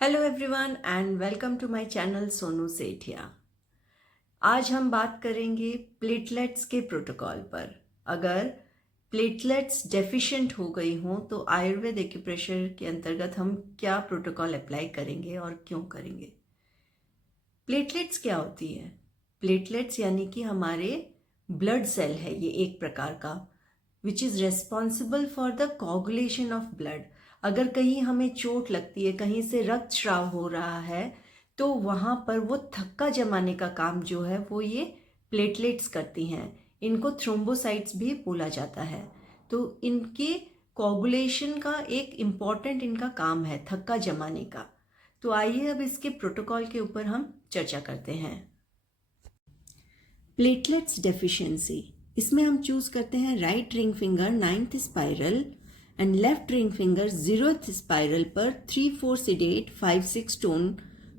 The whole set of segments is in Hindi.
Hello everyone and welcome to my channel Sonu Sethia. आज हम बात करेंगे प्लेटलेट्स के प्रोटोकॉल पर। अगर प्लेटलेट्स डेफिशिएंट हो गई हों तो आयुर्वेद एक्यूप्रेशर के अंतर्गत हम क्या प्रोटोकॉल अप्लाई करेंगे और क्यों करेंगे। प्लेटलेट्स क्या होती है? प्लेटलेट्स यानी कि हमारे ब्लड सेल है, ये एक प्रकार का, which is responsible for the coagulation of blood. अगर कहीं हमें चोट लगती है, कहीं से रक्त स्राव हो रहा है, तो वहाँ पर वो थक्का जमाने का काम जो है वो ये प्लेटलेट्स करती हैं। इनको थ्रोम्बोसाइट्स भी बोला जाता है। तो इनके कोगुलेशन का एक इम्पॉर्टेंट इनका काम है, थक्का जमाने का। तो आइए अब इसके प्रोटोकॉल के ऊपर हम चर्चा करते हैं। प्लेटलेट्स डेफिशिएंसी, इसमें हम चूज करते हैं right ring finger 9th spiral and left ring finger 0th spiral पर 3-4 सीडेट 5-6 टोन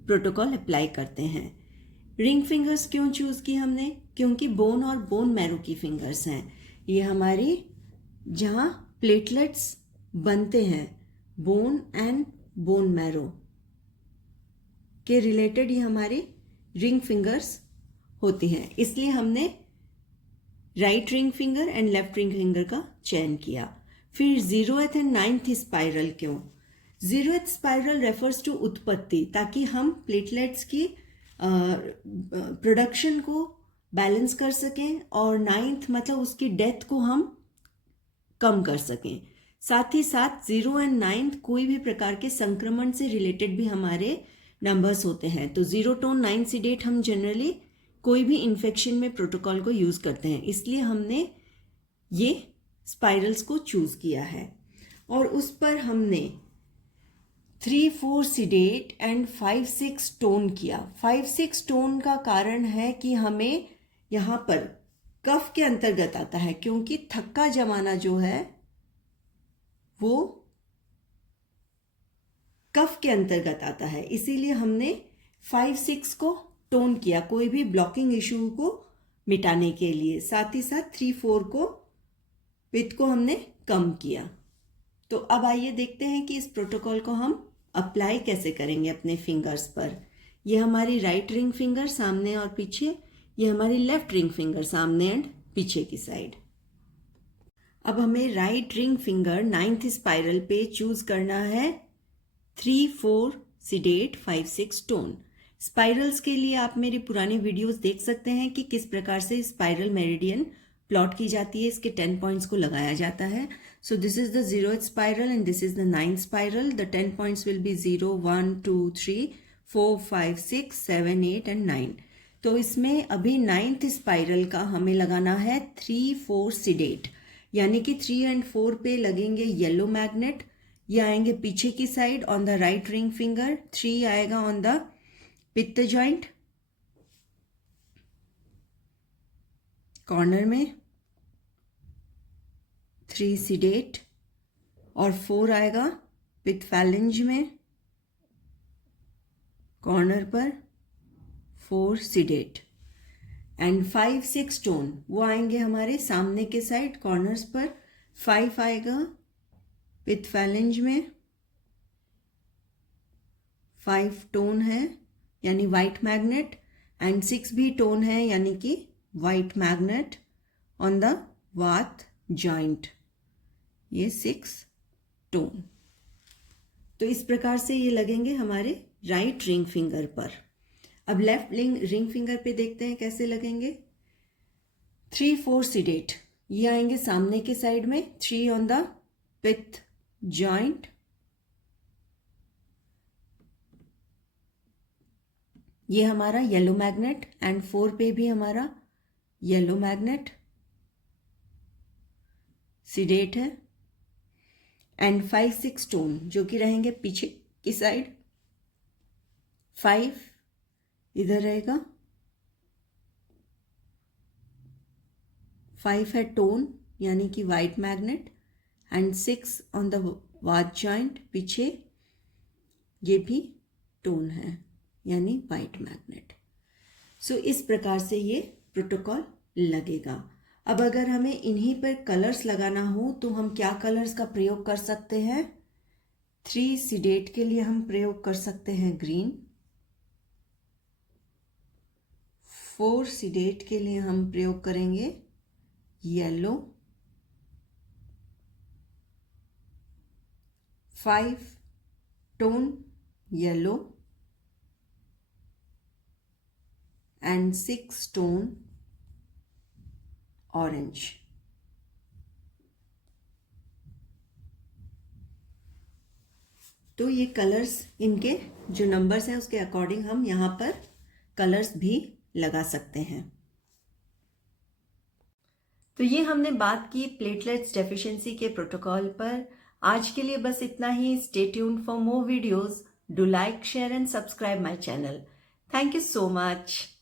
प्रोटोकॉल अप्लाई करते हैं। रिंग फिंगर्स क्यों चूज की हमने? क्योंकि बोन और बोन मैरो की फिंगर्स हैं। ये हमारी जहाँ प्लेटलेट्स बनते हैं, बोन एंड बोन मैरो के रिलेटेड ये हमारी रिंग फिंगर्स होती हैं, इसलिए हमने right ring finger and left ring finger का चयन किया। फिर 0th एंड 9th स्पाइरल क्यों? 0th स्पाइरल रेफर्स टू उत्पत्ति, ताकि हम प्लेटलेट्स की प्रोडक्शन को बैलेंस कर सकें, और 9th मतलब उसकी डेथ को हम कम कर सकें। साथ ही साथ 0 एंड 9th कोई भी प्रकार के संक्रमण से रिलेटेड भी हमारे नंबर्स होते हैं। तो 0 टोन 9 सीडेट हम जनरली कोई भी इन्फेक्शन में प्रोटोकॉल को यूज़ करते हैं, इसलिए हमने ये स्पाइरल्स को चूज़ किया है। और उस पर हमने 3-4 सीडेट एंड 5-6 टोन किया। 5-6 टोन का कारण है कि हमें यहाँ पर कफ के अंतर्गत आता है, क्योंकि थक्का जमाना जो है वो कफ के अंतर्गत आता है, इसीलिए हमने 5-6 को टोन किया, कोई भी ब्लॉकिंग इशू को मिटाने के लिए। साथ ही साथ 3-4 को पित्त को हमने कम किया। तो अब आइए देखते हैं कि इस प्रोटोकॉल को हम अप्लाई कैसे करेंगे अपने फिंगर्स पर। ये हमारी राइट रिंग फिंगर सामने और पीछे, ये हमारी लेफ्ट रिंग फिंगर सामने एंड पीछे की साइड। अब हमें right ring finger 9th spiral पे चूज करना है 3-4 सीडेट 5-6 टोन। स्पाइरल्स के लिए आप मेरी पुरानी वीडियोस देख सकते हैं कि किस प्रकार से स्पाइरल मेरिडियन प्लॉट की जाती है, इसके 10 पॉइंट्स को लगाया जाता है। So this is the 0th spiral and this is the 9th spiral. The 10 points will be 0, 1, 2, 3, 4, 5, 6, 7, 8 and 9। तो इसमें अभी 9th स्पाइरल का हमें लगाना है 3-4 सीडेट, यानी कि 3 एंड 4 पे लगेंगे येलो मैग्नेट। ये आएंगे पीछे की side on the right ring finger. 3 आएगा ऑन द पित्त जॉइंट कॉर्नर में, 3 सीडेट, और 4 आएगा पित्त फैलेंज में कॉर्नर पर, 4 सीडेट। एंड 5-6 टोन वो आएंगे हमारे सामने के साइड कॉर्नर्स पर। 5 आएगा पित्त फैलेंज में, 5 टोन है यानी वाइट मैग्नेट, एंड 6 भी टोन है यानी कि वाइट मैग्नेट ऑन द वात जॉइंट। ये 6 टोन। तो इस प्रकार से ये लगेंगे हमारे राइट रिंग फिंगर पर। अब लेफ्ट रिंग फिंगर पे देखते हैं कैसे लगेंगे। 3-4 सीडेट ये आएंगे सामने के साइड में, 3 ऑन द पित्त जॉइंट, ये हमारा येलो मैग्नेट, एंड 4 पे भी हमारा येलो मैग्नेट सीडेट है। एंड 5-6 टोन जो कि रहेंगे पीछे की साइड। 5 इधर रहेगा, 5 है टोन यानी कि white magnet, and 6 on the वात जॉइंट पीछे, ये भी टोन है यानी वाइट मैग्नेट। सो इस प्रकार से ये प्रोटोकॉल लगेगा। अब अगर हमें इन्हीं पर कलर्स लगाना हो तो हम क्या कलर्स का प्रयोग कर सकते हैं? 3 सीडेट के लिए हम प्रयोग कर सकते हैं ग्रीन। 4 सीडेट के लिए हम प्रयोग करेंगे yellow. 5 tone yellow and 6 tone orange. तो ये कलर्स, इनके जो नंबर्स हैं उसके अकॉर्डिंग हम यहाँ पर कलर्स भी लगा सकते हैं। तो ये हमने बात की प्लेटलेट्स डेफिशिएंसी के प्रोटोकॉल पर। आज के लिए बस इतना ही। Stay tuned for more videos. Do like, share and subscribe my channel. Thank you so much.